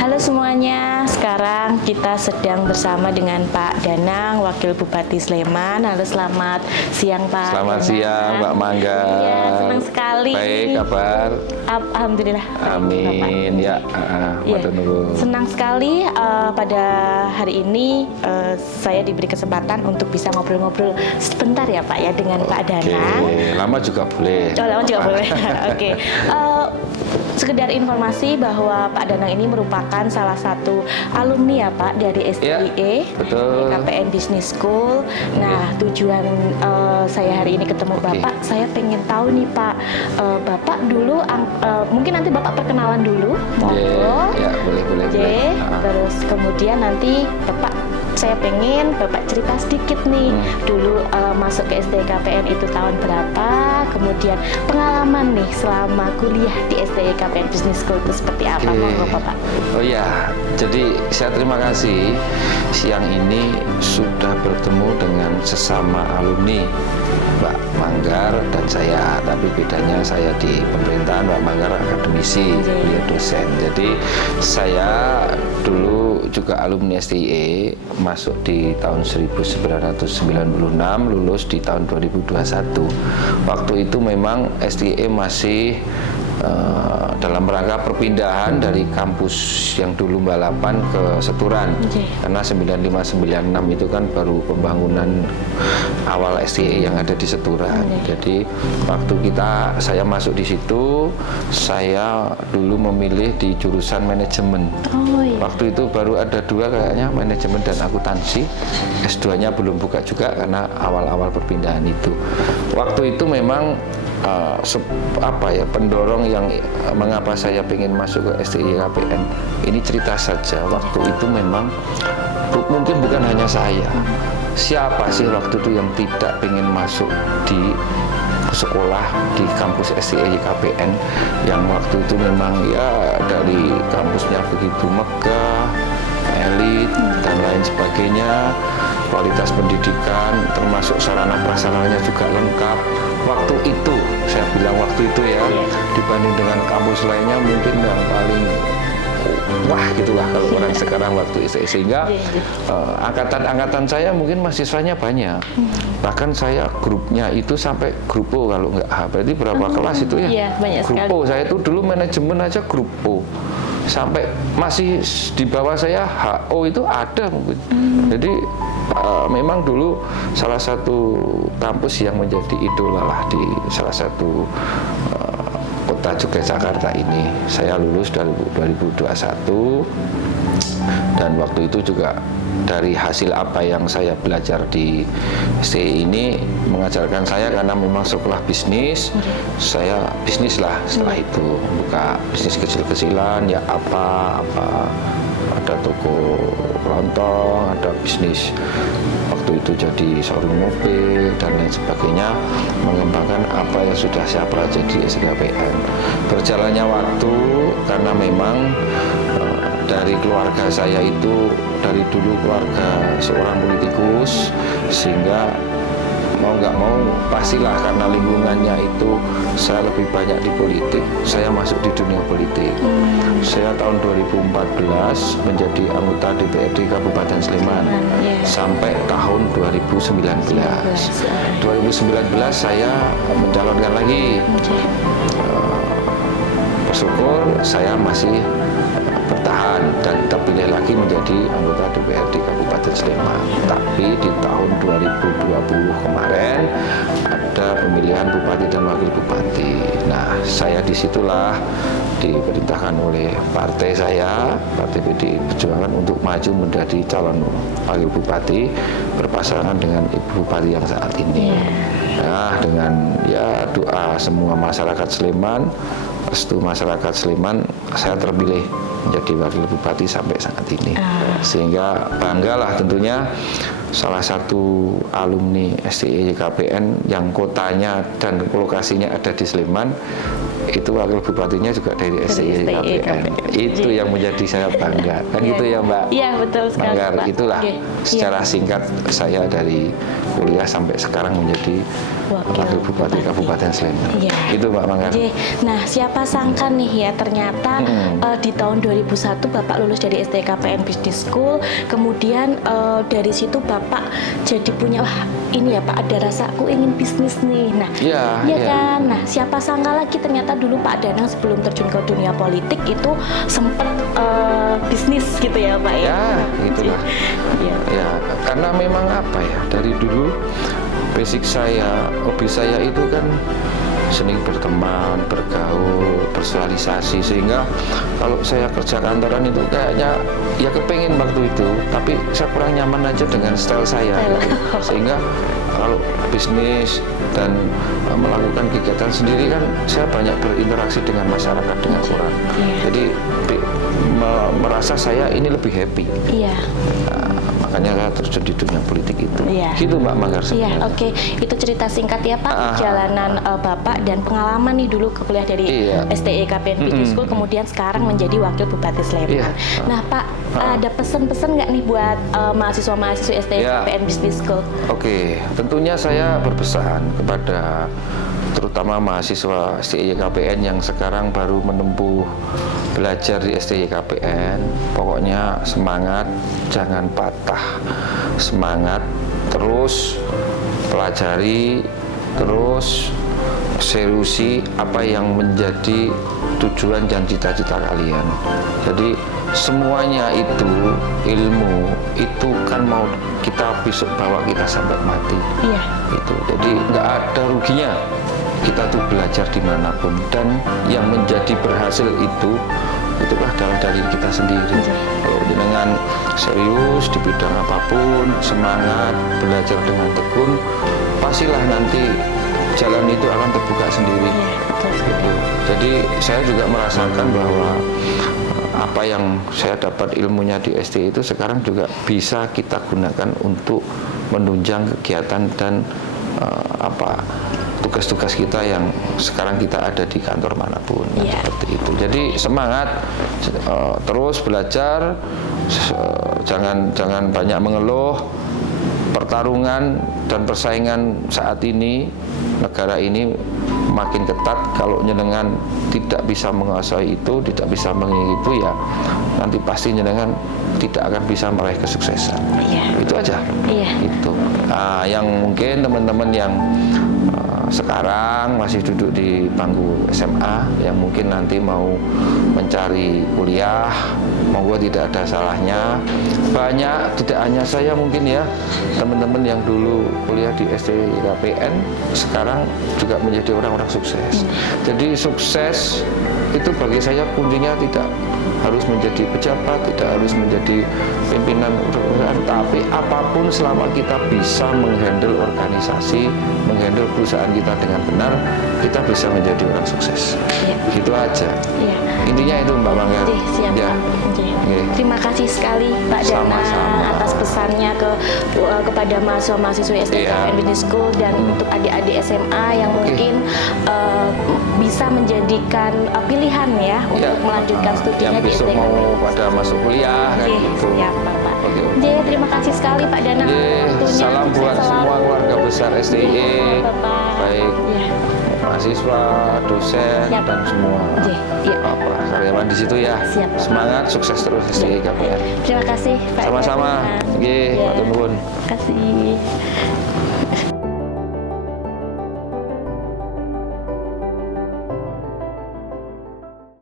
Halo semuanya, sekarang kita sedang bersama dengan Pak Danang, Wakil Bupati Sleman. Halo, selamat siang Pak. Selamat Danang. siang Mbak Mangga. Iya, senang sekali. Baik, kabar? Alhamdulillah. Amin. Ya, senang sekali pada hari ini saya diberi kesempatan untuk bisa ngobrol-ngobrol sebentar ya Pak ya dengan Pak Danang. Lama juga boleh. Oh, lama juga boleh. Oke. Sekedar informasi bahwa Pak Danang ini merupakan salah satu alumni ya Pak dari STIE, betul. KPN Business School. Nah, tujuan saya hari ini ketemu Bapak, saya pengen tahu nih Pak, Bapak dulu, mungkin nanti Bapak perkenalan dulu, monggo. Ya, boleh. Terus kemudian nanti saya pengen Bapak cerita sedikit nih, dulu masuk ke STIE KPN itu tahun berapa, kemudian pengalaman nih selama kuliah di STIE KPN Business School itu seperti apa, monggo Bapak. Oh ya, jadi saya terima kasih siang ini sudah bertemu dengan sesama alumni Mbak Manggar dan saya, tapi bedanya saya di pemerintahan, Mbak Manggar akademisi, beliau dosen. Jadi saya dulu juga alumni STIE, masuk di tahun 1996, lulus di tahun 2021. Waktu itu memang STIE masih dalam rangka perpindahan dari kampus yang dulu Balapan ke Seturan, karena 9596 itu kan baru pembangunan awal STIE yang ada di Seturan. Jadi waktu saya masuk di situ, saya dulu memilih di jurusan manajemen. Waktu itu baru ada dua kayaknya, manajemen dan akuntansi. S2-nya belum buka juga karena awal-awal perpindahan itu. Waktu itu memang pendorong yang mengapa saya ingin masuk ke STIE KPN ini, cerita saja. Waktu itu memang mungkin bukan hanya saya, siapa sih waktu itu yang tidak ingin masuk di sekolah di kampus STIE KPN yang waktu itu memang ya dari kampusnya begitu megah, elit dan lain sebagainya, kualitas pendidikan termasuk sarana prasarananya juga lengkap. Waktu itu, saya bilang waktu itu ya, dibanding dengan kampus lainnya mungkin yang paling wah gitulah kalau orang sekarang waktu itu. Sehingga angkatan saya mungkin mahasiswanya banyak. Bahkan saya grupnya itu sampai grup O kalau nggak H, berarti berapa kelas itu ya? Iya, banyak grup sekali. O, saya itu dulu manajemen aja grup O. Sampai masih di bawah saya HO itu ada mungkin. Jadi memang dulu salah satu kampus yang menjadi idola lah di salah satu kota Yogyakarta ini. Saya lulus dari 2021 dan waktu itu juga dari hasil apa yang saya belajar di STIE ini mengajarkan saya, karena memang sekolah bisnis, saya bisnis lah setelah itu, buka bisnis kecil-kecilan ya, ada toko kelontong, ada bisnis waktu itu jadi showroom mobil dan lain sebagainya, mengembangkan apa yang sudah saya pelajari di STIE KPN. Berjalannya waktu, karena memang dari keluarga saya itu dari dulu keluarga seorang politikus, sehingga mau nggak mau pastilah karena lingkungannya itu saya lebih banyak di politik, saya masuk di dunia politik. Saya tahun 2014 menjadi anggota DPRD Kabupaten Sleman sampai tahun 2019. 2019 saya mencalonkan lagi. Bersyukur saya masih bertahan dan terpilih lagi menjadi anggota DPRD Kabupaten Sleman. Tapi di tahun 2020 kemarin ada pemilihan bupati dan wakil bupati. Nah, saya disitulah diperintahkan oleh partai saya, Partai PDI Perjuangan, untuk maju menjadi calon wakil bupati berpasangan dengan Ibu Bupati yang saat ini. Nah, dengan ya doa semua masyarakat Sleman, restu masyarakat Sleman, saya terpilih menjadi wakil bupati sampai saat ini. Sehingga banggalah tentunya salah satu alumni STI KPN yang kotanya dan lokasinya ada di Sleman, itu wakil bupatinya juga dari STI KPN. Itu yang menjadi saya bangga. Kan gitu ya Mbak? Iya, betul sekali, Manggar, Pak. itulah secara singkat saya dari kuliah sampai sekarang menjadi wakil bupati Kabupaten Sleman. Iya. Itu Pak Manggar. Nah, siapa sangka nih ya, ternyata di tahun 2001 Bapak lulus dari STI KPN Business School, kemudian dari situ Bapak jadi punya, wah ini ya Pak, ada rasa aku ingin bisnis nih. Nah, iya kan? Nah, siapa sangka lagi ternyata dulu Pak Danang sebelum terjun ke dunia politik itu sempat bisnis gitu ya Pak ya? Ya, itulah. Ya, karena memang apa ya, dari dulu basic saya, hobi saya itu kan sering berteman, bergaul, bersosialisasi, sehingga kalau saya kerja kantoran itu kayaknya ya kepengen waktu itu, tapi saya kurang nyaman aja dengan style saya gitu. Sehingga kalau bisnis dan melakukan kegiatan sendiri kan saya banyak berinteraksi dengan masyarakat dengan orang. Jadi merasa saya ini lebih happy. Nah, makanya saya terjun di dunia politik itu. Gitu Mbak Manggar. Oke. Itu cerita singkat ya Pak, perjalanan Bapak dan pengalaman nih dulu ke kuliah dari STI KPN Business School, kemudian sekarang menjadi wakil bupati Sleman. Nah Pak, ada pesan-pesan nggak nih buat mahasiswa-mahasiswa STI KPN Business School? Oke, tentunya saya berpesan kepada terutama mahasiswa STI KPN yang sekarang baru menempuh belajar di STI KPN. Pokoknya semangat, jangan patah. Semangat, terus pelajari, terus seriusi apa yang menjadi tujuan dan cita-cita kalian. Jadi semuanya itu, ilmu itu kan mau kita besok bawa kita sampai mati. Itu. Jadi nggak ada ruginya kita tuh belajar dimanapun, dan yang menjadi berhasil itulah dari kita sendiri. Kalau dengan serius di bidang apapun, semangat, belajar dengan tekun, pastilah nanti jalan itu akan terbuka sendiri. Gitu. Jadi saya juga merasakan bahwa apa yang saya dapat ilmunya di STI itu sekarang juga bisa kita gunakan untuk menunjang kegiatan dan tugas-tugas kita yang sekarang kita ada di kantor manapun. Seperti itu. Jadi semangat, terus belajar, jangan banyak mengeluh. Pertarungan dan persaingan saat ini, negara ini makin ketat. Kalau nyenengan tidak bisa menguasai itu, tidak bisa mengikuti, ya nanti pasti nyenengan tidak akan bisa meraih kesuksesan. Itu aja. Itu. Nah, yang mungkin teman-teman yang sekarang masih duduk di bangku SMA, yang mungkin nanti mau mencari kuliah, monggo tidak ada salahnya. Banyak, tidak hanya saya mungkin ya, teman-teman yang dulu kuliah di STI KPN sekarang juga menjadi orang-orang sukses. Jadi sukses itu bagi saya kuncinya tidak harus menjadi pejabat, tidak harus menjadi pimpinan perusahaan, tapi apapun selama kita bisa menghandle organisasi, menghandle perusahaan kita dengan benar, kita bisa menjadi orang sukses. Gitu aja. Intinya itu Mbak Manggar. Siap. Terima kasih sekali Pak Danang atas pesannya kepada mahasiswa-mahasiswa STI KPN Business School, dan untuk adik-adik SMA yang mungkin bisa menjadikan pilihan ya untuk melanjutkan studinya di STI KPN. Mau pada masuk kuliah kan gitu. Siap Bapak. Terima kasih sekali Pak Danang. Salam buat semua keluarga besar STI, baik mahasiswa, dosen, dan semua karyawan di situ ya. Semangat, sukses terus STI KPN. Terima kasih Pak. Sama-sama. Nggih, matur nuwun. Terima kasih.